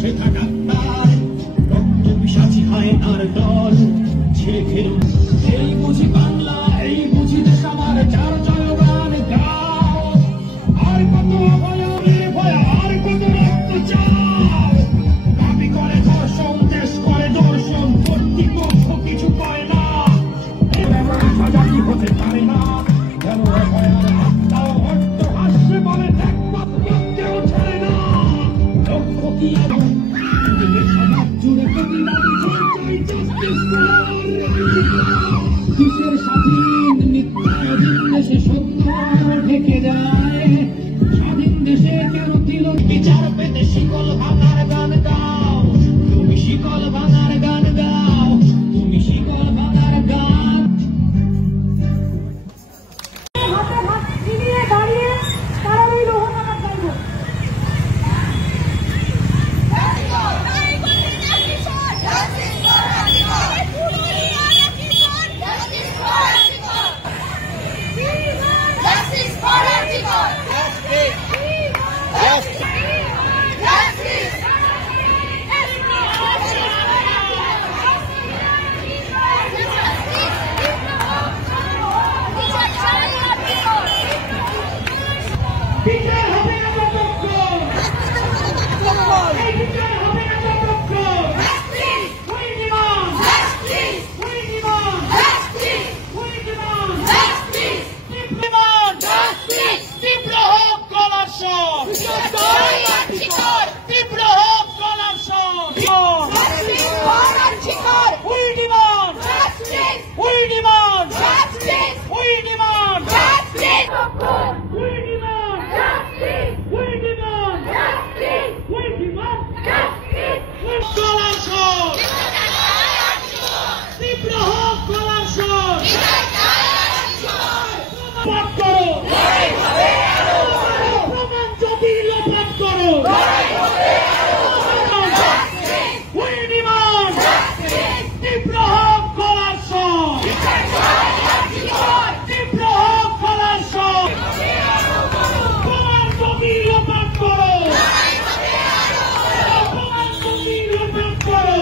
শেখা ডাক্তার রক্ত পিশাচি হয় আর দল ছেড়ে ফেলুন। এই বুঝি বাংলা, এই বুঝি দেশ আমার, যার জয়গান গাও। আর কত অভয় নির্ভয়, আর কত রক্ত চাও। দাবি করে ধর্ষণ, দেশ করে দর্শন, কর্তৃপক্ষ কিছু করে না। সাজা কি হতে পারে না, কেন ভয়ার আত্মাও হট্ট হাসছে বলে একমাত্র কেউ ছাড়ে না। লক্ষ্য কি সমাজ জুড়ে প্রতিবাদ চাই, জাস্টিস কিসের স্বাধীন নিত্যাধীন দেশে সত্য ঢেকে যায়। স্বাধীন দেশে কেন দিল বিচার পেতে শিকল ভাঙার গান গাও। তুমি শিকল ভাঙার গান গাও, তুমি শিকল ভাঙার গান। হাতে হাত মিলিয়ে দাঁড়িয়ে তারা রইল হোমাকার গাইব। বিচার হবে না যতক্ষ, এই বিচার হবে না যতক্ষ। We demand justice. We demand justice. We demand justice. Demand justice. তীব্র হোক গলার স্বর, তীব্র হোক গলার স্বর। We demand justice. We demand justice. We demand justice. We demand justice. We demand justice. We demand justice. গলার স্বর, তীব্র হোক গলার স্বর। লোপাট করো, প্রমাণ যদি লোপাট করো। We demand তীব্র হোক গলার স্বর, তীব্র হোক গলার স্বর। প্রমাণ যদি লোপাট করো, প্রমাণ যদি লোপাট করো।